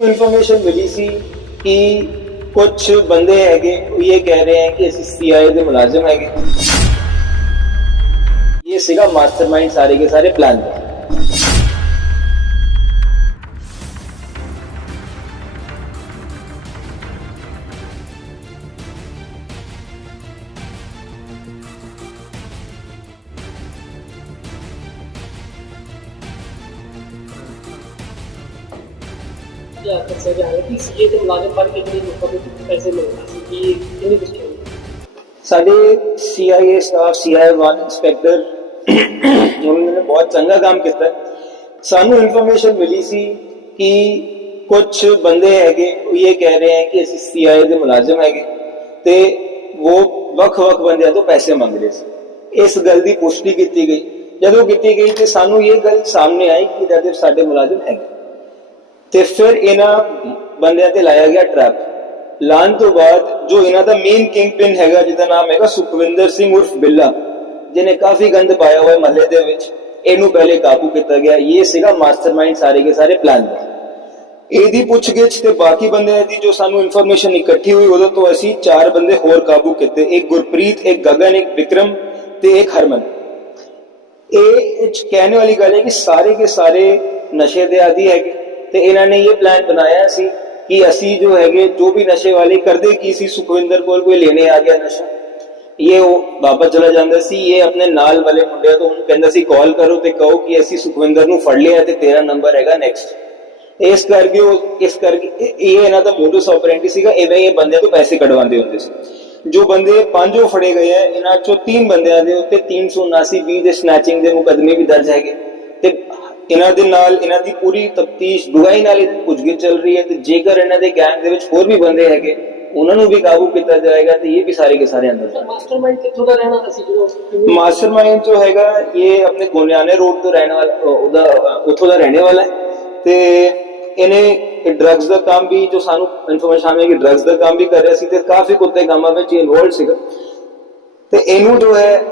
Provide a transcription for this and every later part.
Information ਮਿਲੀ ਸੀ ਕਿ ਕੁਝ ਬੰਦੇ ਹੈਗੇ ਉਹ ਇਹ ਕਹਿ ਰਹੇ ਹਨ ਕਿ ਅਸੀਂ ਸੀਆਈਏ ਦੇ ਮੁਲਾਜ਼ਮ ਹੈਗੇ ਇਹ ਸੀਗਾ ਮਾਸਟਰਮਾਈਂਡ ਸਾਰੇ ਕੇ ਸਾਰੇ ਪਲਾਨ ਦਾ ਦੱਸਿਆ ਜਾ ਰਿਹਾ ਕਿ ਸੀਏ ਦੇ ਮੁਲਾਜ਼ਮ ਬਣ ਕੇ ਜਿਹੜੇ ਲੋਕਾਂ ਨੂੰ ਪੈਸੇ ਮਿਲਦਾ ਸੀ, ਕਿ ਕਿੰਨੀ ਕੁ ਸਾਡੇ CIA staff CIA one inspector ਉਹਨਾਂ ਨੇ ਬਹੁਤ ਚੰਗਾ ਕੰਮ ਕੀਤਾ। ਸਾਨੂੰ ਇਨਫੋਰਮੇਸ਼ਨ ਮਿਲੀ ਸੀ ਕਿ ਕੁਝ ਬੰਦੇ ਹੈਗੇ, ਉਹ ਇਹ ਕਹਿ ਰਹੇ ਹੈ ਕਿ ਅਸੀਂ ਸੀਆਈਏ ਦੇ ਮੁਲਾਜ਼ਮ ਹੈਗੇ ਤੇ ਉਹ ਵੱਖ-ਵੱਖ ਬੰਦਿਆਂ ਤੋਂ ਪੈਸੇ ਮੰਗ ਰਹੇ ਸੀ। ਇਸ ਗੱਲ ਦੀ ਪੁਸ਼ਟੀ ਕੀਤੀ ਗਈ। ਜਦੋਂ ਕੀਤੀ ਗਈ ਤੇ ਸਾਨੂੰ ਇਹ ਗੱਲ ਸਾਹਮਣੇ ਆਈ ਕਿ ਜਦ ਸਾਡੇ ਮੁਲਾਜ਼ਮ ਹੈਗੇ। ਤੇ ਫਿਰ ਇਹਨਾਂ ਬੰਦਿਆਂ ਤੇ ਲਾਇਆ ਗਿਆ ਟਰੈਪ ਲਾਣ ਤੋਂ ਬਾਅਦ ਜੋ ਇਹਨਾਂ ਦਾ ਮੇਨ ਕਿੰਗ ਪਿਨ ਹੈਗਾ, ਜਿਹਦਾ ਨਾਮ ਹੈਗਾ ਸੁਖਵਿੰਦਰ ਸਿੰਘ ਉਰਫ ਬਿੱਲਾ, ਜਿਹਨੇ ਕਾਫੀ ਗੰਦ ਪਾਇਆ ਹੋਇਆ ਮਹੱਲੇ ਦੇ ਵਿੱਚ, ਇਹਨੂੰ ਪਹਿਲੇ ਕਾਬੂ ਕੀਤਾ ਗਿਆ। ਇਹ ਸੀਗਾ ਮਾਸਟਰਮਾਈਂਡ ਸਾਰੇ ਕੇ ਸਾਰੇ ਪਲਾਨ ਦਾ। ਇਹਦੀ ਪੁੱਛਗਿੱਛ ਤੇ ਬਾਕੀ ਬੰਦਿਆਂ ਦੀ ਜੋ ਸਾਨੂੰ ਇਨਫੋਰਮੇਸ਼ਨ ਇਕੱਠੀ ਹੋਈ, ਉਹਦੇ ਤੋਂ ਅਸੀਂ ਚਾਰ ਬੰਦੇ ਹੋਰ ਕਾਬੂ ਕੀਤੇ। ਇੱਕ ਗੁਰਪ੍ਰੀਤ, ਇੱਕ ਗਗਨ, ਇੱਕ ਵਿਕਰਮ ਤੇ ਇੱਕ ਹਰਮਨ। ਇਹ ਕਹਿਣ ਵਾਲੀ ਗੱਲ ਹੈ ਕਿ ਸਾਰੇ ਕੇ ਸਾਰੇ ਨਸ਼ੇ ਦੇ ਆਦੀ ਹੈਗੇ। ਤੇ ਇਹਨਾਂ ਨੇ ਇਹ ਪਲਾਨ ਬਣਾਇਆ ਸੀ ਕਿ ਅਸੀਂ ਜੋ ਹੈਗੇ, ਜੋ ਵੀ ਨਸ਼ੇ ਵਾਲੇ ਕਰਦੇ ਕੀ ਸੀ, ਸੁਖਵਿੰਦਰ ਕੋਲ ਕੋਈ ਲੈਣੇ ਆ ਗਿਆ ਨਸ਼ਾ। ਇਹ ਉਹ ਵਾਪਸ ਚਲਾ ਜਾਂਦਾ ਸੀ, ਇਹ ਆਪਣੇ ਨਾਲ ਵਾਲੇ ਮੁੰਡਿਆਂ ਤੋਂ ਉਹਨੂੰ ਕਹਿੰਦਾ ਸੀ ਕਾਲ ਕਰੋ ਤੇ ਕਹੋ ਕਿ ਅਸੀਂ ਸੁਖਵਿੰਦਰ ਨੂੰ ਫੜ ਲਿਆ ਤੇ ਤੇਰਾ ਨੰਬਰ ਹੈਗਾ ਨੈਕਸਟ ਇਸ ਕਰਕੇ ਉਹ, ਇਸ ਕਰਕੇ ਇਹ- ਇਹਨਾਂ ਦਾ ਮੋਡਸ ਆਪਰੈਂਡੀ ਸੀਗਾ ਇਵੇਂ ਇਹ ਬੰਦਿਆਂ ਤੋਂ ਪੈਸੇ ਕਢਵਾਉਂਦੇ ਹੁੰਦੇ ਸੀ। ਜੋ ਬੰਦੇ ਪੰਜੋਂ ਫੜੇ ਗਏ ਆ, ਇਹਨਾਂ ਚੋਂ ਤਿੰਨ ਬੰਦਿਆਂ ਦੇ ਉੱਤੇ 379 ਬੀ ਦੇ ਸਨੈਚਿੰਗ ਦੇ ਮੁਕਦਮੇ ਵੀ ਦਰਜ ਹੈਗੇ। ਤੇ ਇਹਨਾਂ ਦੇ ਨਾਲ ਇਹਨਾਂ ਦੀ ਪੂਰੀ ਤਫਤੀਸ਼ ਦੁਗਾਈ ਨਾਲ ਪੁੱਛਗਿੱਛ ਚੱਲ ਰਹੀ ਹੈ ਤੇ ਜੇਕਰ ਇਹਨਾਂ ਦੇ ਗੈਂਗ ਦੇ ਵਿੱਚ ਹੋਰ ਵੀ ਬੰਦੇ ਹੈਗੇ ਉਹਨਾਂ ਨੂੰ ਵੀ ਕਾਬੂ ਕੀਤਾ ਜਾਏਗਾ ਤੇ ਇਹ ਵੀ ਸਾਰੇ ਕੇ ਸਾਰੇ ਅੰਦਰ ਮਾਸਟਰਮਾਈਂਡ ਕਿੱਥੋਂ ਦਾ ਰਹਿਣਾ ਸੀ ਜਦੋਂ ਮਾਸਟਰਮਾਈਂਡ ਜੋ ਹੈਗਾ ਇਹ ਆਪਣੇ ਗੋਨਿਆਨੇ ਰੋਡ ਤੋਂ ਰਹਿਣ ਵਾਲਾ ਉਹਦਾ ਉੱਥੋਂ ਦਾ ਰਹਿਣੇ ਵਾਲਾ ਹੈ ਤੇ ਇਹਨੇ ਡਰੱਗਸ ਦਾ ਕੰਮ ਵੀ ਜੋ ਸਾਨੂੰ ਇਨਫੋਰਮੇਸ਼ਨ ਆਈ ਕਿ ਡਰੱਗਸ ਦਾ ਕੰਮ ਵੀ ਕਰ ਰਿਹਾ ਸੀ ਤੇ ਕਾਫੀ ਕੁੱਤੇ ਕੰਮਾਂ ਵਿੱਚ ਇਨਵੋਲਡ ਸੀਗਾ। ਤੇ ਇਹਨੂੰ ਜੋ ਹੈ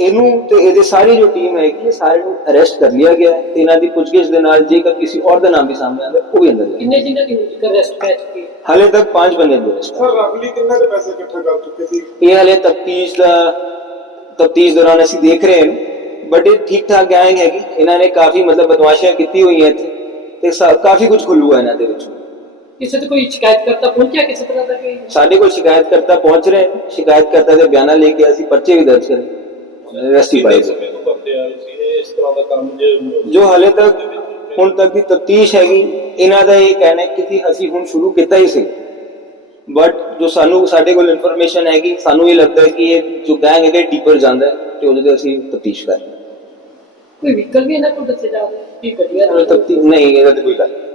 ਇਹਨੂੰ ਤੇ ਇਹਦੇ ਸਾਰੀ ਜੋ ਟੀਮ ਹੈਗੀ ਇਹ ਸਾਰੇ ਨੂੰ ਅਰੈਸਟ ਕਰ ਲਿਆ ਗਿਆ ਹੈ ਤੇ ਇਹਨਾਂ ਦੀ ਪੁੱਛਗਿੱਛ ਦੇ ਨਾਲ ਜੇਕਰ ਕਿਸੇ ਔਰ ਦਾ ਨਾਮ ਵੀ ਸਾਹਮਣੇ ਆਉਂਦਾ ਉਹ ਵੀ ਅੰਦਰ ਜਾਏਗਾ ਕਿੰਨੇ ਜਿੰਨਾਂ ਦੀ ਅਰੈਸਟ ਕਰ ਚੁੱਕੇ ਹਾਲੇ ਤੱਕ ਪੰਜ ਬੰਦੇ ਅੰਦਰ ਅਰੈਸਟ ਸਰ ਰਫਲੀ ਕਿੰਨਾ ਦੇ ਪੈਸੇ ਇਕੱਠਾ ਕਰ ਚੁੱਕੇ ਸੀ? ਇਹ ਹਲੇ ਤਫਤੀਸ਼ ਦਾ ਤਫਤੀਸ਼ ਦੌਰਾਨ ਅਸੀਂ ਦੇਖ ਰਹੇ ਹਾਂ। ਬਟ ਇਹ ਠੀਕ ਠਾਕ ਗੈਂਗ ਹੈਗੀ ਇਹਨਾਂ ਨੇ ਕਾਫੀ ਮਤਲਬ ਬਦਮਾਸ਼ੀਆਂ ਕੀਤੀ ਹੋਈਆਂ ਇੱਥੇ ਤੇ ਕਾਫੀ ਕੁਝ ਖੁੱਲੂਆ ਇਹਨਾਂ ਦੇ ਵਿੱਚ। ਕਿਸੇ ਤੇ ਕੋਈ ਸ਼ਿਕਾਇਤ ਕਰਤਾ ਪਹੁੰਚਿਆ ਕਿਸੇ ਤਰ੍ਹਾਂ ਦਾ ਕੋਈ? ਸਾਡੇ ਕੋਲ ਸ਼ਿਕਾਇਤਕਰਤਾ ਪਹੁੰਚ ਰਹੇ ਹਨ ਸ਼ਿਕਾਇਤਕਰਤਾ ਦੇ ਬਿਆਨਾਂ ਲੈ ਕੇ ਅਸੀਂ ਪਰਚੇ ਵੀ ਦਰਜ ਕਰੇ। ਕੰਮ ਜੇ ਜੋ ਹਲੇ ਤੱਕ ਹੁਣ ਤੱਕ ਦੀ ਤਫਤੀਸ਼ ਹੈਗੀ ਇਹਨਾਂ ਦਾ ਇਹ ਕਹਿਣਾ ਕਿ ਜੀ ਅਸੀਂ ਹੁਣ ਸ਼ੁਰੂ ਕੀਤਾ ਹੀ ਸੀ। ਬਟ ਜੋ ਸਾਨੂੰ ਸਾਡੇ ਕੋਲ ਇਨਫੋਰਮੇਸ਼ਨ ਹੈਗੀ ਸਾਨੂੰ ਇਹ ਲੱਗਦਾ ਹੈ ਕਿ ਇਹ ਜੋ ਗੈਂਗ ਹੈਗਾ ਡੀਪਰ ਜਾਂਦਾ ਹੈ ਤੇ ਉਹਦੇ ਤੇ ਅਸੀਂ ਤਫਤੀਸ਼ ਕਰ ਰਹੇ ਕੋਈ ਵਹੀਕਲ ਵੀ ਇਹਨਾਂ ਕੋਲ ਦੱਸੇ ਜਾ ਰਿਹਾ ਕੀ ਗੱਡੀਆਂ ਤਫਤੀਸ਼ ਨਹੀਂ ਇਹਦਾ ਤਾਂ ਕੋਈ ਗੱਲ ਨਹੀਂ।